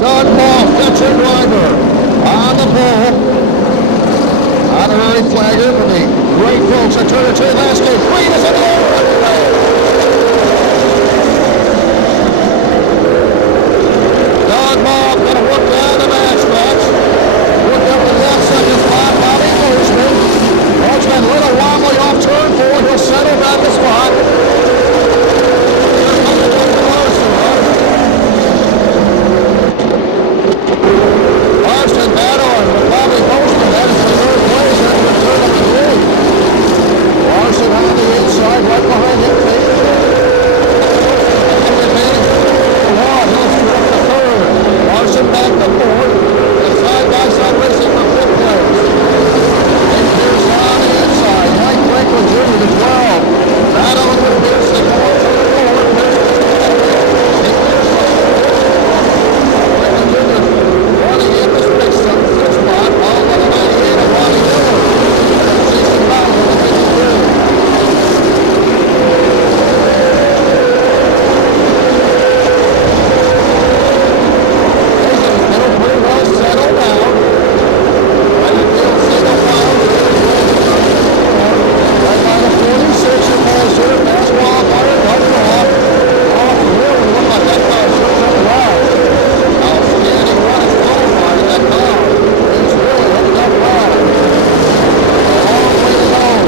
Doug Moff, that's your driver. On the pole. Honorary flagger for the great folks at Turner Tree Landscape. Green is in the air. Doug Moff going to work down the match stretch. Work up to the outside of spot. Bobby Bozeman. Bozeman a little wobbly off turn 4. He'll settle down the spot. Larson battling with Bobby Bozeman. That is the third place. That's the turn of the lead. Larson on the inside, right behind him. Larson back to fourth. And side-by-side racing for fifth place. And Pierce on the inside. Mike Franklin Jr. to 12. Battling with Pierce to go up to the fourth. Running in the sixth spot, followed by the 98 of Ronnie Miller. Jason Bowles on the 53. Middle pretty well settled down. Right in field, single file. Right by the 46, your ball shooter. Fast qualifier, double off. Off the wheel, and look like that car slipped up the ride. Outstanding run is qualified in that car. It's really hooked up well. A long way to go.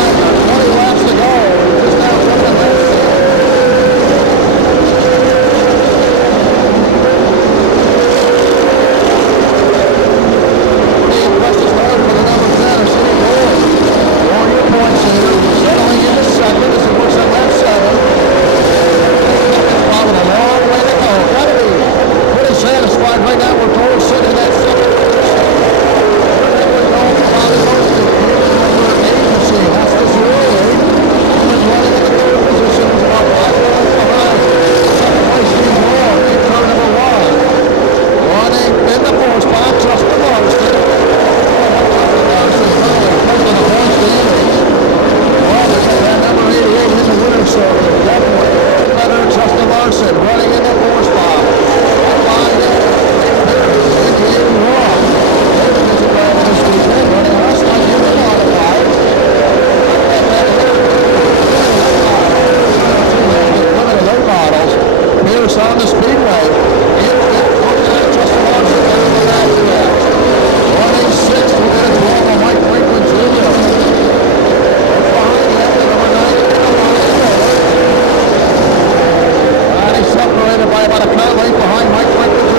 120 laps to go. Just now jumping that seat. The impressive start for the number 10 of City Board. Warrior points here. Settling into second as he works on lap 7. Probably a long way to go. Gotta be pretty satisfied right now. We're told sitting in that second position. Then we're going to Bobby Bozeman. Number 8 machine. That's the 08. He's running in the third position. He's about 5 minutes behind. Second place Steve Moore in turn number 1. Running in the 4th spot, Justin Larson. Putting the points standings. Well, that number 88 in the winner's circle. Definitely better Justin Larson running in the 4th spot. Right behind him, Nick Pierce in the 81. David is a driver this weekend, running last night in the modified. Limited low models. Pierce on the Speedway. In fifth, looking at Justin Larson down the back to that. Running 6th within a 12 of Mike Franklin Jr. Behind him, the number 90, he's separated by about a car length behind Mike Franklin Jr.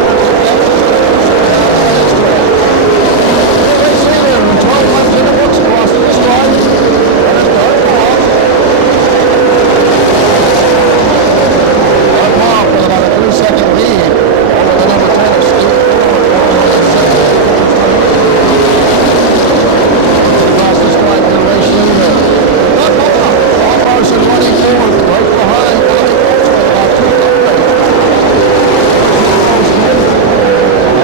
Racing there, 12 left in the books, crossing the stripe. And it's Doug Moff. Doug Moff with about a 3-second lead over the number 10 of Steve across the stripe in the race leader. Doug Moff, Larson running fourth, right behind Bobby Bozeman, about 2 minutes.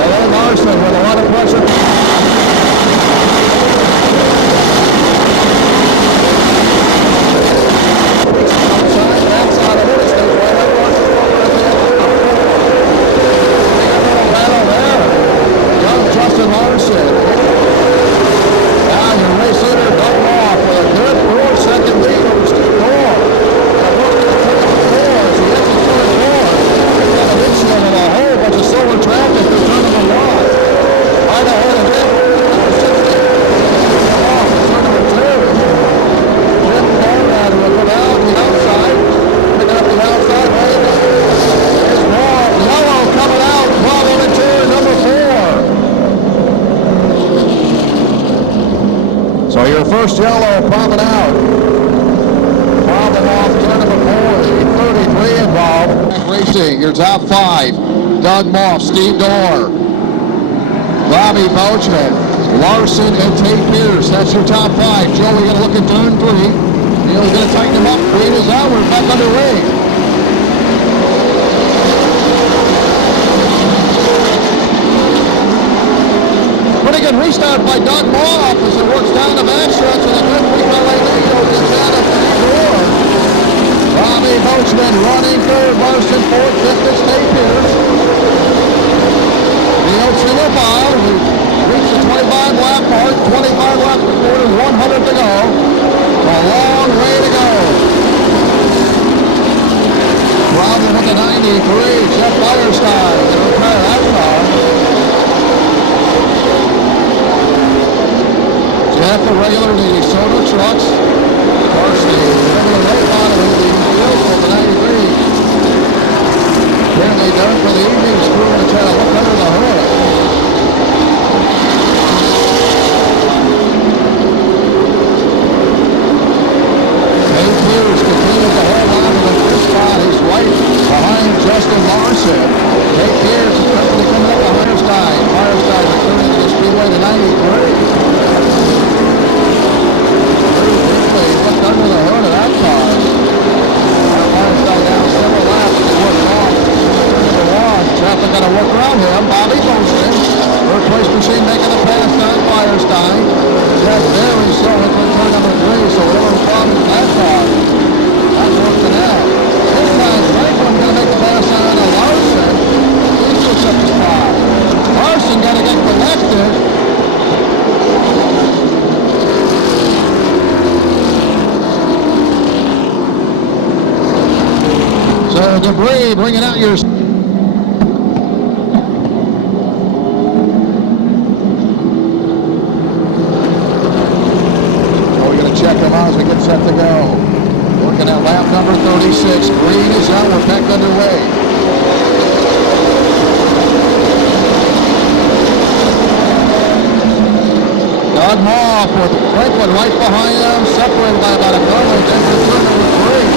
And Larson with a lot of pressure. Outside, backside of it, stays right up Larson over at the end of the 4. Big a little battle there. Young Justin Larson. Now your race leader, Doug Moff, with a good 4-second lead over Steve Moore. And Moore's going to take up the 4 as he hits the turn 4. He's got a windshield and a whole bunch of silver traffic through turn number 1. Right ahead of him, number 60. Off in turn number 2. Jim Conrad will go down the outside. Picking up the outside lane. There's more yellow coming out. Problem in turn number 4. So your first yellow popping out. Problem off turn number 4. The 33 involved. Racing, your top 5. Doug Moff, Steve Dorr, Bobby Bozeman, Larson, and Tate Pierce. That's your top 5. Joey going to look at turn 3. Neil's going to tighten him up. Green is out. We're back underway. Pretty good restart by Doug Moff as it works down the backstretch with a good 3-lane lead over the down at 3-4. Bobby Bozeman running third, Larson fourth, fifth is Tate Pierce. old single file. We reached the 25 lap mark, 25 laps recorded, 100 to go. A long way to go. Problem with the 93, Jeff Firestein. They'll retire that car. Jeff, a regular in the Desoto trucks. Varsity, regular right bottom of the field for the 93. Apparently done for the evening screw to try to look under the hood. Dave Hughes continues to hold on to the first spot. He's right behind Justin Larson. Dave Hughes is quickly coming up behind Firestein. Firestein returning to the Speedway to 93. Looked under the hood of that car. Firestein down several laps. He worked off. Traffic got to work around him. Bobby Boaston. Third place machine making the pass down Firestein. Jeff very slow into turn number 3. So whatever problem with that car, that's working out. This time Franklin going to make the pass down to Larson. He puts up the spot. Larson got to get connected. So debris bringing out your... Check them out as we get set to go. Looking at lap number 36. Green is out. We're back underway. Doug Moff with Franklin right behind them. Separated by about a car length. Into turn number 3.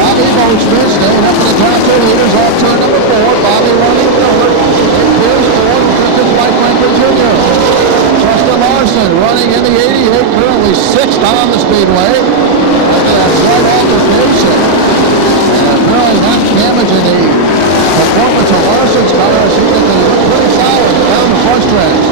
Bobby Boaston staying up in the top 2 leaders off turn number 4. Bobby running third. Dave Pierce fourth. Driven by Franklin Jr. Justin Larson running in the 88, currently 6th on the Speedway. Look at that slight altercation. And really not damaging the performance of Larson's car. As he can look pretty solid down the front stretch.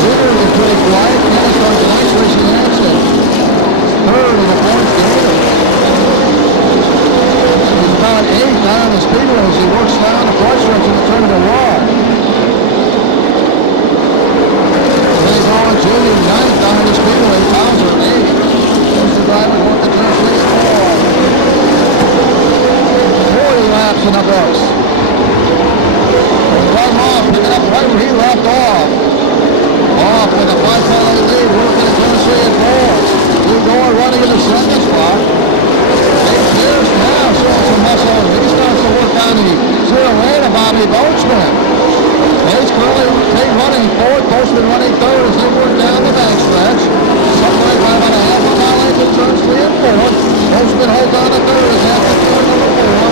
Junior was pretty quiet. Now starts a nice racing action. Third in the points gainer. He's about 8th down the Speedway as he works down the front stretch in the turn of the wall. Kenny Braun Jr. 9th down the Speedway. Bowser 8th. Most of the drivers want the turn 3 and 4. 40 laps in the books. Run off, picking up right where he left off. Off with a 5-point lead, working at turn 3 and 4. Blue Door running in the second spot. Dave Pierce now showing some muscle. He starts to work down the 0-8 of Bobby Boaston. He's currently running 4th, Boaston running 3rd as they work down the back stretch. Separated by about a half a mile length in turns 3 and 4. Boaston holds on to 3rd as half of turn number 4.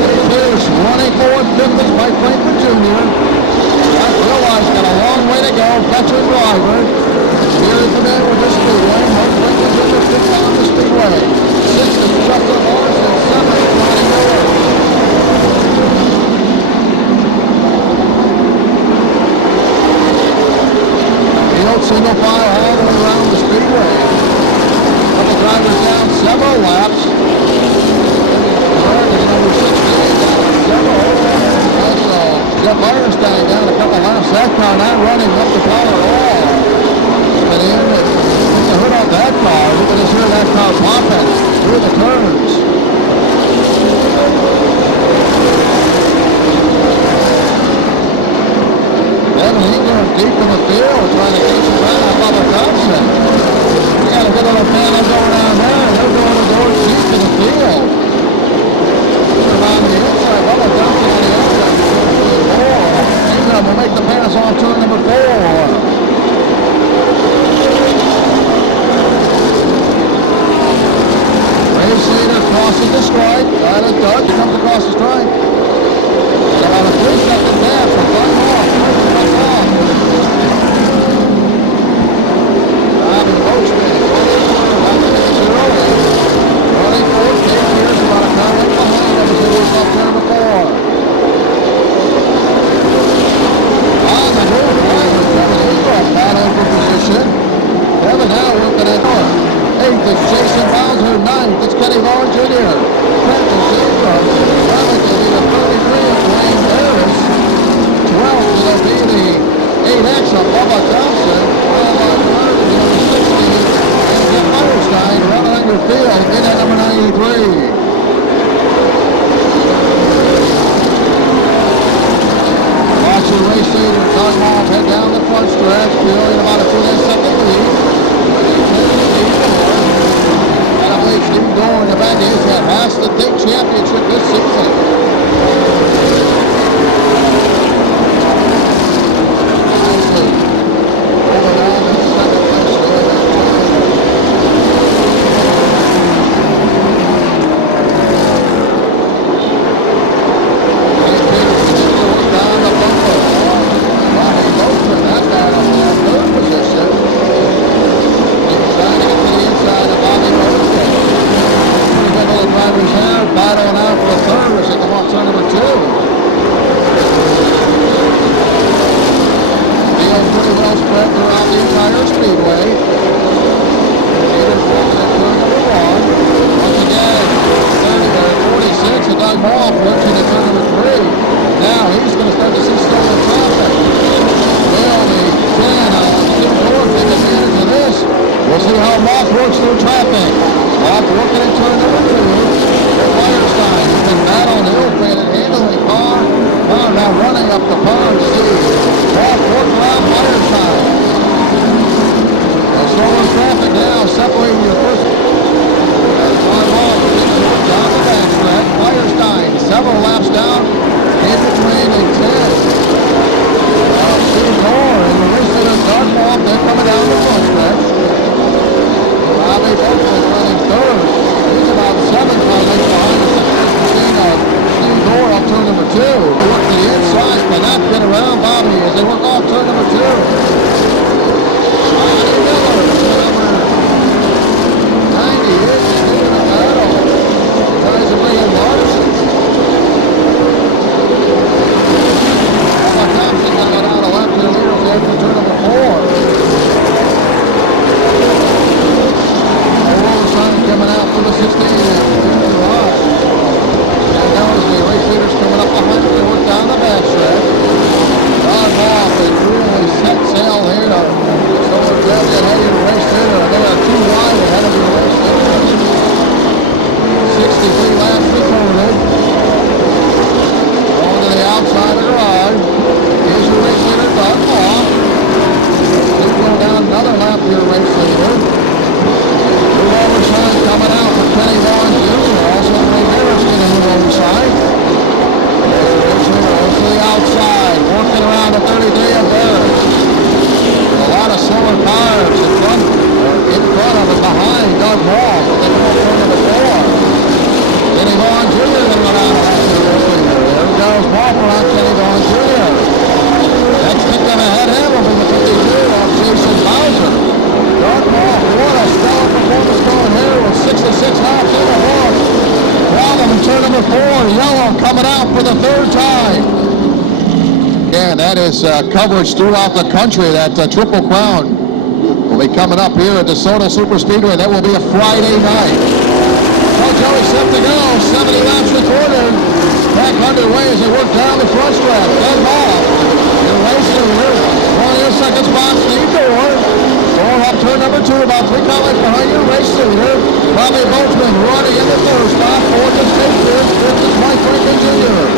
Dave Pierce running 4th, 5th is Mike Franklin Jr. I realize got a long way to go. Veteran driver. Very familiar with the Speedway. Mike Franklin Jr. 5th on the Speedway. 6th is Justin Larson. 7th is Ronnie Miller. Field single file all the way around the Speedway. Couple drivers down several laps. Third is number 16 down several. Jeff Firestein down a couple laps. That car not running up the power at all. But in the hood off that car, we can just hear that car popping through the turns. Evan Ingram deep in the field trying to catch him down on Bubba Thompson. We got a good little panel going down there. They're going to go deep in the field. Around the inside, Bubba Thompson on the outside. Ingram will make the pass off turn number 4. Race leader crosses the stripe. Tyler Doug comes across the stripe. And about a 3-second gap from Bud off. Bobby Boaston running 4th. Dave Pierce about a car length behind him as he moves off turn number 4. On the move It's Jason Bowser, 9th. It's Kenny Vaughn Jr. 10th is James Rush. 11th will be the 33 of Wayne Harris. 12th will be the 8X of Bubba Thompson. Followed by third is number 60. And Jeff Firestein running on your field in at number 93. Watch your race leader, Doug Moss, head down the front stretch, feeling about a 2-second lead. And I believe Steve Dorr in the back is that has the big championship this season. Nicely. Over down to the second place there. Down the bumper. Bobby Boatman, that battle for third position. He's trying to get to the inside of Bobby Boatman. Pretty good little drivers there, battling out for third as they come off turn number 2. Field pretty well spread throughout the entire Speedway. Leaders walking in turn number 1. Once again, 46, and Doug Moss works into turn number 3. Now he's going to start to see stolen traffic. Well, the 10 Steve Dorr take advantage of this. We'll see how Moss works through traffic. Moss working in turn number 2. For Firestein, he's been battling the ill-fated handling car. Now running up the pond. See Moss working around Firestein. Stolen traffic now separating your first. As Doug Moss gets down the backstretch. Firestein several laps down. In between the 10. Steve Dorr and the race leader Doug Moss, they're coming down the front stretch. Bobby Boatman running third. He's about 7 lengths behind the machine of Steve Dorr on turn number 2. They work to the inside, but that's been around Bobby as they work off turn number 2. Johnny Miller, number 90, is leading the battle. He tries to bring in Larson. Thompson got out a lap to the leaders there for turn number 4. Sign coming out for the 16 there. And now as the race leaders coming up behind them, they work down the backstretch. Doug Moss has really set sail here to sort of grab that head of your race leader. They are too wide ahead of your race leader. 63 laps recorded. Going to the outside of the garage. Here's your race leader, Doug Moss. He's going down another lap for your race leader. New overside coming out for Kenny Vaughn Jr. Also, Ray Harris getting a new overside. There's your race leader to the outside, working around the 33 of Barrett. A lot of silver cars in front of and behind Doug Moss, but they come up turn number 4. Kenny Vaughn Jr. going to run out of that race leader. There goes Moss around Kenny Vaughn Jr. Next pick them ahead him will be the 52 of Jason Bowser. Doug Moss, what a stellar performance going here with 66 laps in the horse. Problem in turn number 4, yellow coming out for the 3rd time. And that is coverage throughout the country. That Triple Crown will be coming up here at Desoto Super Speedway. That will be a Friday night. So Joey set to go, 70 laps recorded. Back underway as they work down the front stretch. Doug Moss, your race leader, on your second spot, Steve Dorr. Dorr up turn number 2, about 3 lengths behind your race leader. Bobby Boatman running in the 3rd spot. 4th is Patriots, 5th is Mike Franklin Jr.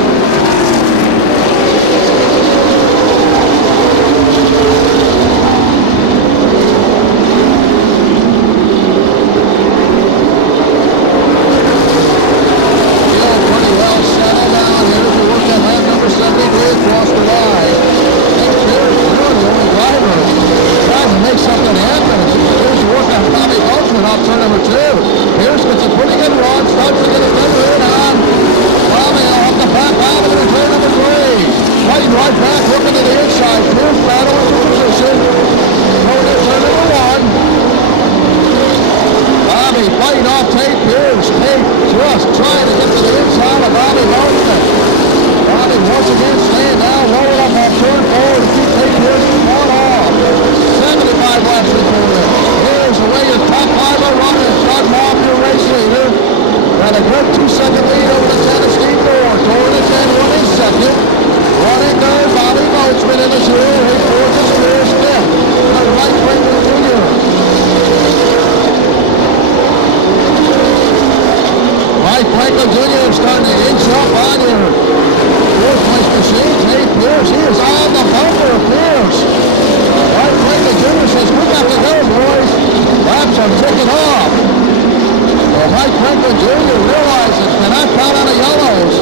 Across the line. Here's the only driver trying to make something happen. Here's the work on Bobby Boatman off turn number 2. Pierce gets a pretty good run, starts to get a better in on Bobby off the back out of turn number 3. Fighting right back, Franklin Jr. is starting to inch up on your fourth place machine. Tate Pierce, he is on the bumper of Pierce. Mike Franklin Jr. says, we got to go, boys. Laps are ticking off. Well, Mike Franklin Jr. realizes cannot count on the yellows.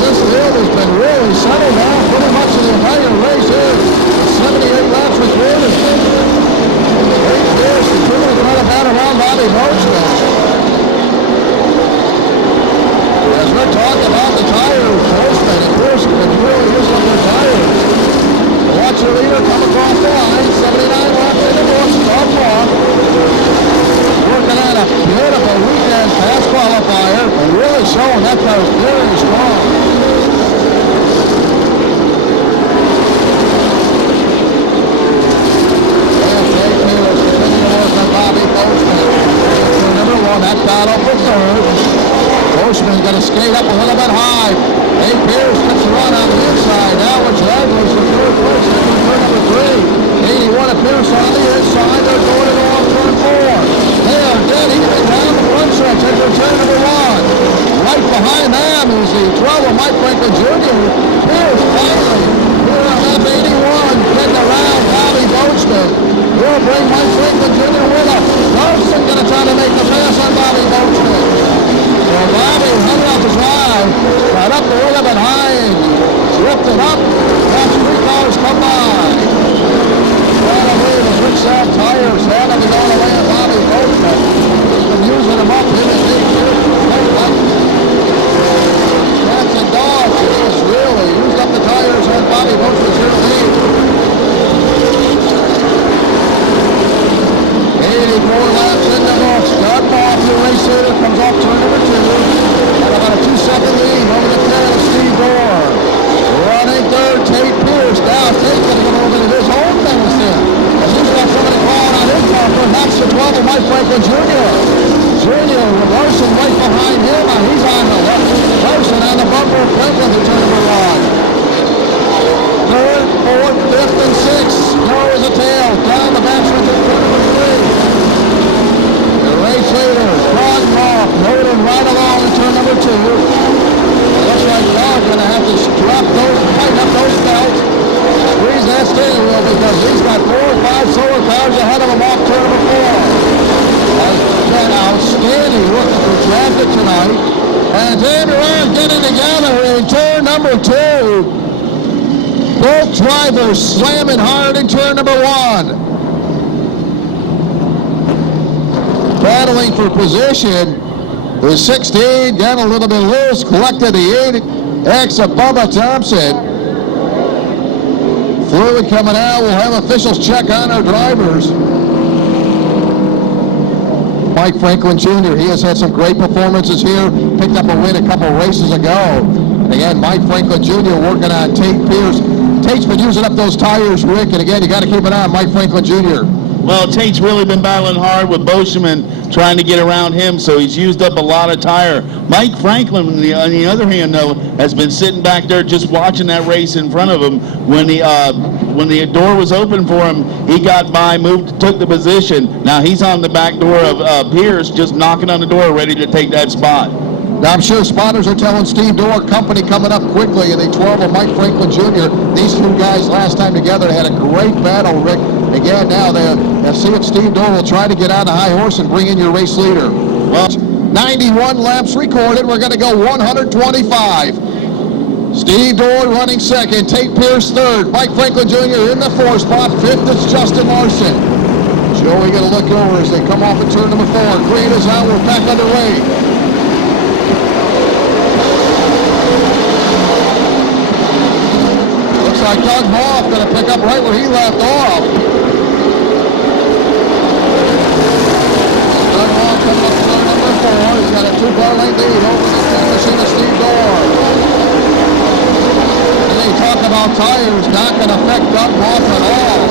This field has been really settled down pretty much the entire race here. 78 laps recorded. Tate Pierce continuing to run a bat around Bobby Boatman. As we're talking about the tires, Boatman and Pierce have been really using up their tires. Watch your leader come across the line. 79 laps in the books. Stop off. Working on a beautiful weekend pass qualifier and really showing that car is very strong. And Tate Pierce continuing to work on Bobby Boatman. Number one, that battle for third. Boatman's got to skate up a little bit high. Tate Pierce gets a run on the inside. Now it's Edwards for third place. Turn number 3. 81 Pierce on the inside. They're going to go on turn 4. They are dead even down the front stretch. Into turn number 1. Right behind them is the 12 of Mike Franklin Jr. Pierce finally here on lap 81 getting around Bobby Boatman. Will bring Mike Franklin Jr. with him. Larson going to try to make the pass on Bobby Boatman. So Bobby hung out the drive, got up the wheel and high and drifted up. That's 3 cars come by. Right away, the switch sound tires had to be going away at Bobby Boatman. He's been using them up in his deep here. Cats and dogs, he just really used up the tires on Bobby Boatman's rear lead. 84 laps in the books. Doug Moss, the race leader, comes off turn number 2. At about a 2-second lead over the tail of Steve Dorr. Running third, Tate Pierce. Now Tate's going to go over to his own medicine. As he's got somebody crawling on his bumper. That's the 12 of Mike Franklin Jr. Jr. with Larson right behind him. Now he's on the left. Larson on the bumper of Franklin to turn number 1. Third, fourth, fifth, and sixth. There is a tail. Down the backstretch of turn number 3. The race leader, Ron Moff, loading right along in turn number 2. It looks like Ron's going to have to tighten up those belts, squeeze that steering wheel because he's got 4 or 5 solar cars ahead of him off turn number 4. Has been outstanding working for traffic tonight. And Xavier Ryan getting together in turn number 2. Both drivers slamming hard in turn number 1. Battling for position is 16, down a little bit loose, collected the 8X of Bubba Thompson. Fluid coming out, we'll have officials check on our drivers. Mike Franklin Jr., he has had some great performances here, picked up a win a couple races ago. And again, Mike Franklin Jr. working on Tate Pierce. Tate's been using up those tires, Rick, and again, you got to keep an eye on Mike Franklin Jr. Well, Tate's really been battling hard with Boschman trying to get around him, so he's used up a lot of tire. Mike Franklin, on the other hand, though, has been sitting back there just watching that race in front of him. When the door was open for him, he got by, moved, took the position. Now he's on the back door of Pierce, just knocking on the door, ready to take that spot. Now I'm sure spotters are telling Steve Dorr company coming up quickly in the 12 of Mike Franklin Jr. These 2 guys last time together had a great battle, Rick. Again, now they'll see if Steve Dorr will try to get on a high horse and bring in your race leader. Well, 91 laps recorded. We're going to go 125. Steve Dorr running second. Tate Pierce third. Mike Franklin Jr. in the 4th spot. 5th is Justin Larson. Joey going to look over as they come off at turn number 4. Green is out. We're back underway. Like Doug Moff going to pick up right where he left off. Doug Moff comes up to turn number 4. He's got a 2-car length lead over the machine of Steve Dorr. And they talk about tires not going to affect Doug Moff at all.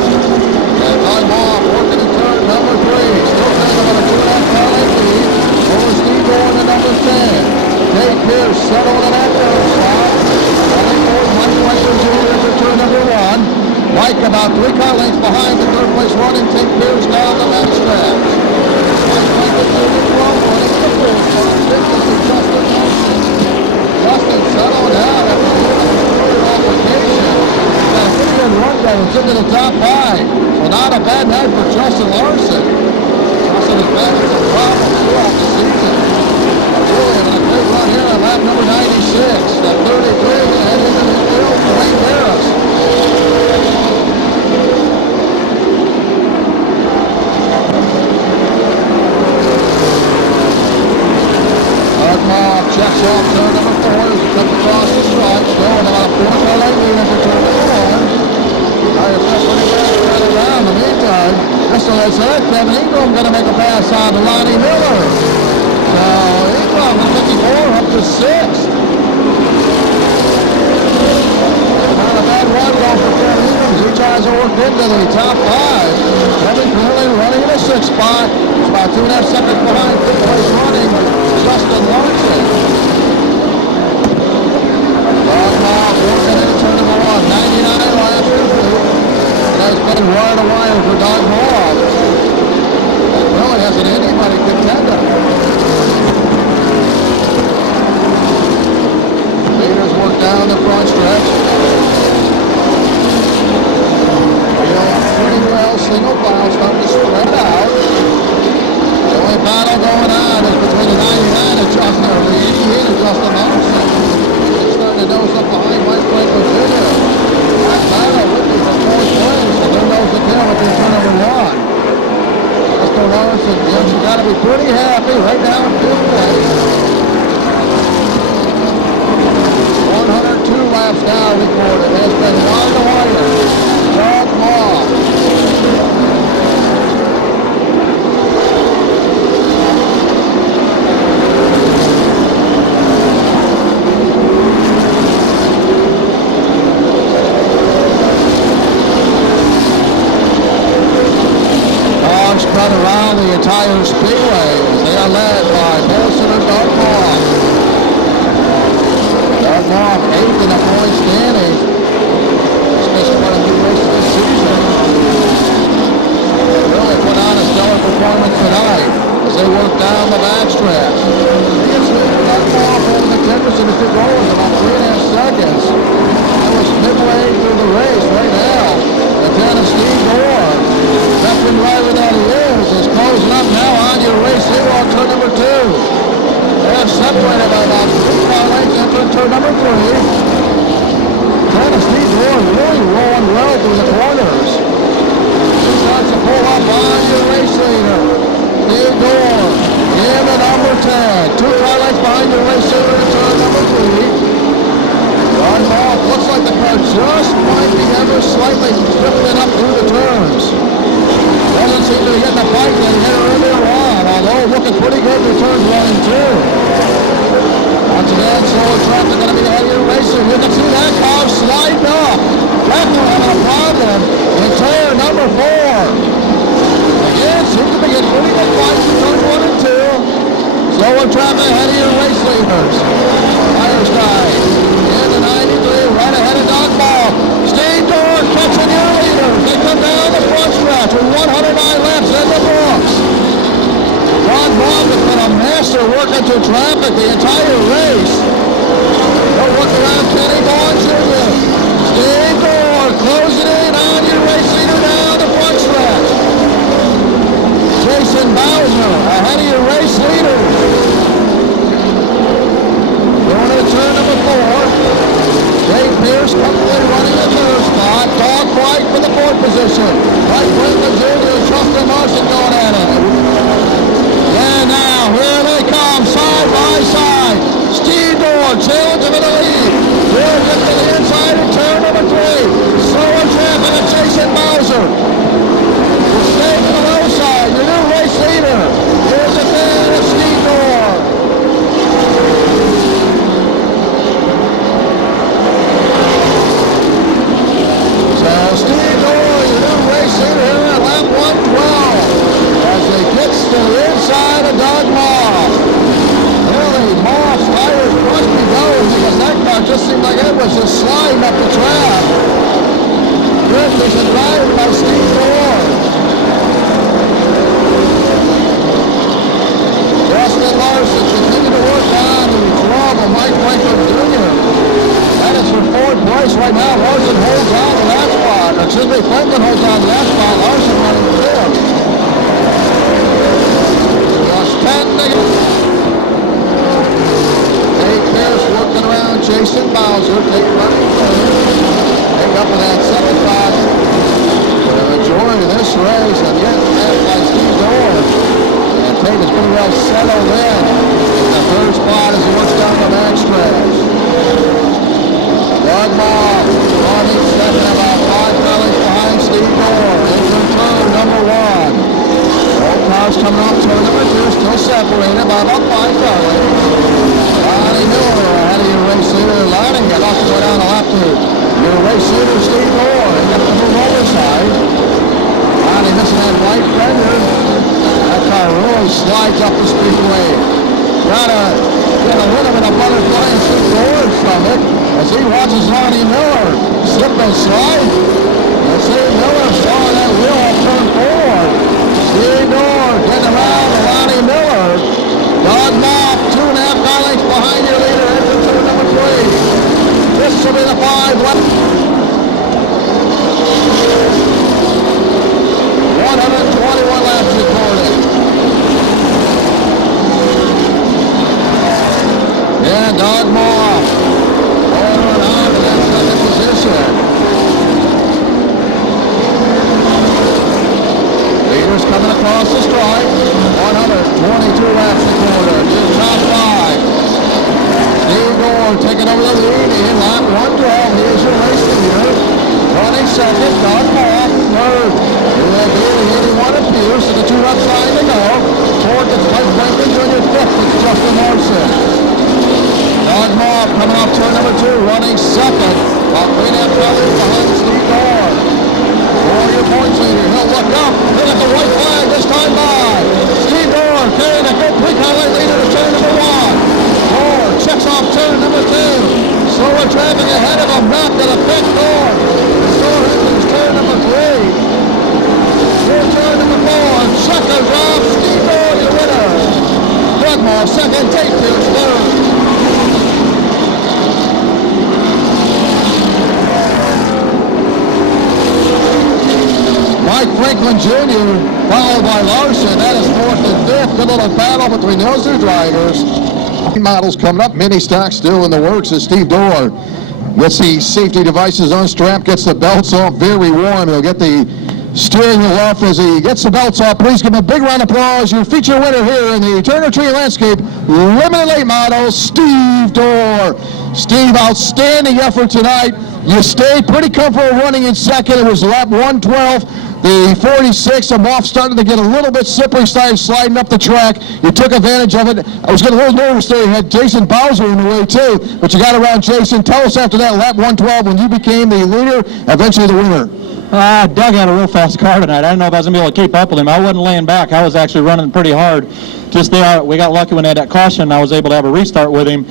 And Doug Moff working in turn number 3. Still thinking about a 2.5-car length lead over Steve Dorr in the number 10. Tate Pierce settling in that third spot. Mike Franklin Jr. into turn number 1. Mike about 3 car lengths behind the third place running. Tate Pierce down the backstretch. Mike Franklin Jr. running the 4th spot. 5th is Justin Larson. Justin settled down after a little altercation. He's got a pretty good run going. He's into the top 5. So not a bad night for Justin Larson. Justin has been a problem throughout the season. Really having a great run here on lap number 96. That 33 and into the field for Wayne Harris. Checks off turn number 4 as he comes across the stripe, showing about a 4-car lane lead into turn number 1. Tires got pretty fast right around. In the meantime, just as I said, Kevin Ingram going to make a pass on to Lonnie Miller. So Ingram from 54 up to 6th. Not a bad run going for Kevin Ingram. He tries to work into the top 5. Kevin currently running in the 6th spot. It's about 2.5 seconds behind 5th place running Justin Larson. Dogmouth working into turn number 1. 99 laps complete. That's been wire to wire for Dogmouth. Really hasn't anybody contender. Leaders work down the front stretch. Pretty well, single file starting to spread out. The only battle going on is between the 99 and Justin, or the 88 and Justin Larson. He's starting to nose up behind Mike Franklin Jr. That battle would be for 4th place, so they're nose to tail with their turn number 1. Justin Larson, Jim's got to be pretty happy right now in 5th place. 102 laps now recorded. Has been wire to wire. Doug Moss. Spread around the entire Speedway as they are led by Wilson and Doug Moss. Doug Moss 8th in the point standings. He's missed quite a few races this season. They really put on a stellar performance tonight as they work down the backstretch. He gets leading Doug Moss over the Henderson to get rolling about 3.5 seconds. That was midway through the race right now. And then Steve Gore, veteran driver that he is closing up now on your race hero on turn number 2. They have separated by about 3-car lengths entering turn number 3. Steve Gore really rolling well through the corners. He starts to pull up on your race leader. Steve Gore in the number 10. 2-car lengths behind your race leader in turn number 3. Run off. Looks like the car just might be ever slightly drifting up through the turns. Doesn't seem to be getting the bike that he hit earlier on, although looking pretty good in turns 1 and 2. Once again, slower traffic going to be ahead of your racer. You can see that car sliding up. Definitely having a problem in turn number 4. Again, seems to be getting pretty good fights in turns 1 and 2. Slower traffic ahead of your race leaders. Firestein in the 93, right ahead of Doug Ball. Steve Gore catching your leaders. They come down the front stretch with 109 laps in the books. Ron Baum has been a master working through traffic the entire race. They'll work around Kenny Vaughn Jr. Steve Gore closing in on your race leader down the front stretch. Jason Bowser ahead of your race leader. Going to turn number 4. Dave Pierce comfortably running the 3rd spot. Dog fight for the 4th position. Mike Franklin Jr. and Justin Larson going at it. And now, here they come, side by side. Steve Gore challenging for the lead. Here race, and yet led by Steve Dorr. And Tate is pretty well settled in the third spot as he works down the backstretch. Doug Moss running second, about 5 penalties behind Steve Dorr. Into turn number 1. Both cars coming off turn number 2, still separated by about 5 penalties. Lonnie Miller ahead of your race leader. Lonnie got off to go down the lap to your race leader, Steve Dorr. He got the roller side. Lonnie missing that right fender. That car really slides up the speedway. Trying to get a little bit of butterfly and Steve Dorr from it as he watches Lonnie Miller slip and slide. And Steve Miller saw that wheel off turn 4. Steve Dorr getting around Lonnie Miller. Doug Moff, 2.5 lengths behind your leader, into turn number 3. This will be the 5 left. 121 laps recorded. And Doug Moff holding on to that second position. Leaders coming across the stripe. 122 laps recorded. To the top 5. Steve Dorr taking over the lead in lap 112. He is your race leader. Running second, Doug Moff. Third, it will be the 81 of Pierce and the 2 left side to go. Fourth, it's Mike Franklin Jr. Fifth, it's Justin Morrison. Doug Moff coming off turn number 2, running second. About 3.5 penalties behind Steve Dorr. For your points leader, he'll look up. He'll get the white flag this time by. Steve Dorr carrying a good pre-highlight leader to turn number 1. Dorr checks off turn number 2. Slower traffic ahead of him, not to the pit door. Dorr enters turn number 3. Through turn number 4. Checkers off. Steve Dorr, your winner. Wigmore second. Tate Pierce third. Mike Franklin Jr. followed by Larson. That is 4th and 5th. Good little battle between those 2 drivers. Models coming up. Mini stock still in the works as Steve Dorr gets the safety devices unstrapped, gets the belts off, very warm. He'll get the steering wheel off as he gets the belts off. Please give him a big round of applause. Your feature winner here in the Turner Tree Landscape Limited Late Model, Steve Dorr. Steve, outstanding effort tonight. You stayed pretty comfortable running in second. It was lap 112. The 46, I'm off, starting to get a little bit slippery, started sliding up the track. You took advantage of it. I was getting a little nervous there. You had Jason Bowser in the way too, but you got around Jason. Tell us after that lap 112 when you became the leader, eventually the winner. Doug had a real fast car tonight. I didn't know if I was going to be able to keep up with him. I wasn't laying back. I was actually running pretty hard. Just there, we got lucky when they had that caution. I was able to have a restart with him.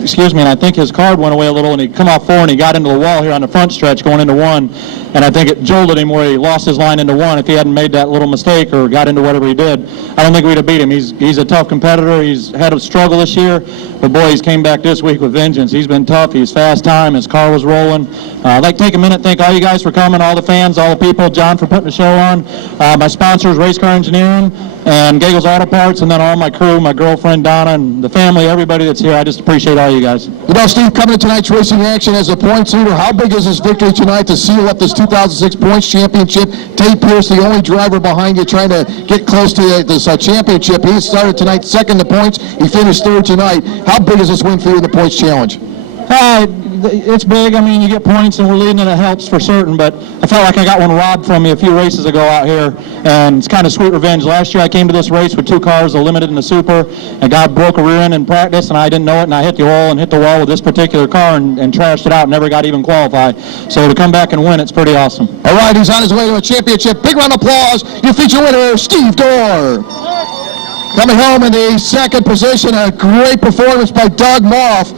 Excuse me, and I think his card went away a little, and he come off 4 and he got into the wall here on the front stretch going into 1, and I think it jolted him where he lost his line into 1. If he hadn't made that little mistake or got into whatever he did, I don't think we'd have beat him. He's a tough competitor. He's had a struggle this year, but boy, he's came back this week with vengeance. He's been tough. He's fast time. His car was rolling. I'd like to take a minute, thank all you guys for coming, all the fans, all the people, John for putting the show on, my sponsors, Race Car Engineering, and Gagel's Auto Parts, and then all my crew, my girlfriend Donna, and the family, everybody that's here. I just appreciate all you guys. You know, Steve, coming to tonight's racing action as a points leader, how big is this victory tonight to seal up this 2006 points championship? Tate Pierce, the only driver behind you, trying to get close to this championship. He started tonight second in points. He finished third tonight. How big is this win for you in the points challenge? It's big. I mean, you get points and we're leading and it helps for certain, but I felt like I got one robbed from me a few races ago out here, and it's kind of sweet revenge. Last year I came to this race with 2 cars, a limited and a super, and God broke a rear end in practice, and I didn't know it, and I hit the oil and hit the wall with this particular car and trashed it out and never got even qualified. So to come back and win, it's pretty awesome. All right, he's on his way to a championship. Big round of applause. Your feature winner, Steve Dorr. Coming home in the second position, a great performance by Doug Moff.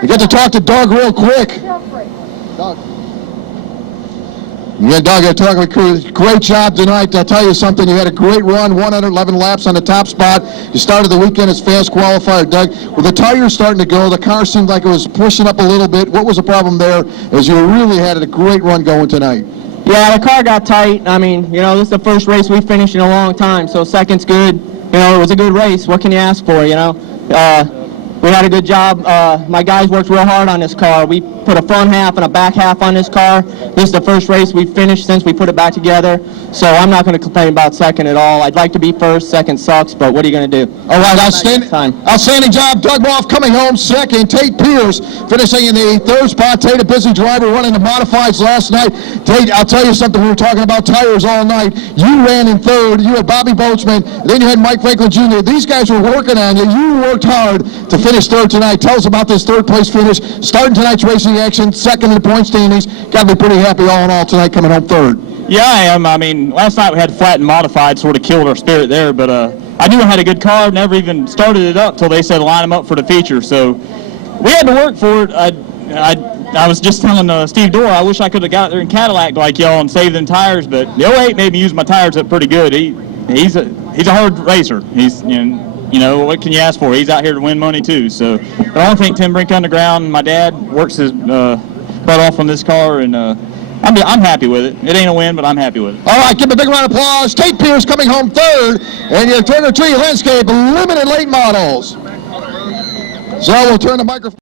You get to talk to Doug real quick. Doug. Yeah, Doug, I talk with great job tonight. I'll tell you something, you had a great run, 111 laps on the top spot. You started the weekend as fast qualifier, Doug. With the tires starting to go, the car seemed like it was pushing up a little bit. What was the problem there as you really had a great run going tonight? Yeah, the car got tight. I mean, this is the first race we finished in a long time, so second's good. It was a good race. What can you ask for, We had a good job. My guys worked real hard on this car. We put a front half and a back half on this car. This is the first race we've finished since we put it back together. So I'm not going to complain about second at all. I'd like to be first. Second sucks, but what are you going to do? All right, outstanding job. Doug Roth coming home second. Tate Pierce finishing in the third spot. Tate, a busy driver, running the modifieds last night. Tate, I'll tell you something. We were talking about tires all night. You ran in third. You had Bobby Boatsman. Then you had Mike Franklin Jr. These guys were working on you. You worked hard to finish third tonight. Tell us about this third place finish. Starting tonight's racing action, second in the point standings. Got to be pretty happy all in all tonight coming home third. Yeah, I am. I mean, last night we had flat and modified, sort of killed our spirit there, but I knew I had a good car, never even started it up till they said line them up for the feature, so we had to work for it. I was just telling Steve Dorr, I wish I could have got there in Cadillac like y'all and saved them tires, but the 08 made me use my tires up pretty good. He's a hard racer. He's, you know, what can you ask for? He's out here to win money too, so. But I don't think Tim Brink Underground, my dad, works his butt off on this car, and I'm happy with it. It ain't a win, but I'm happy with it. All right, give him a big round of applause. Tate Pierce coming home third, and your Turner Tree Landscape Limited Late Models. So we'll turn the microphone.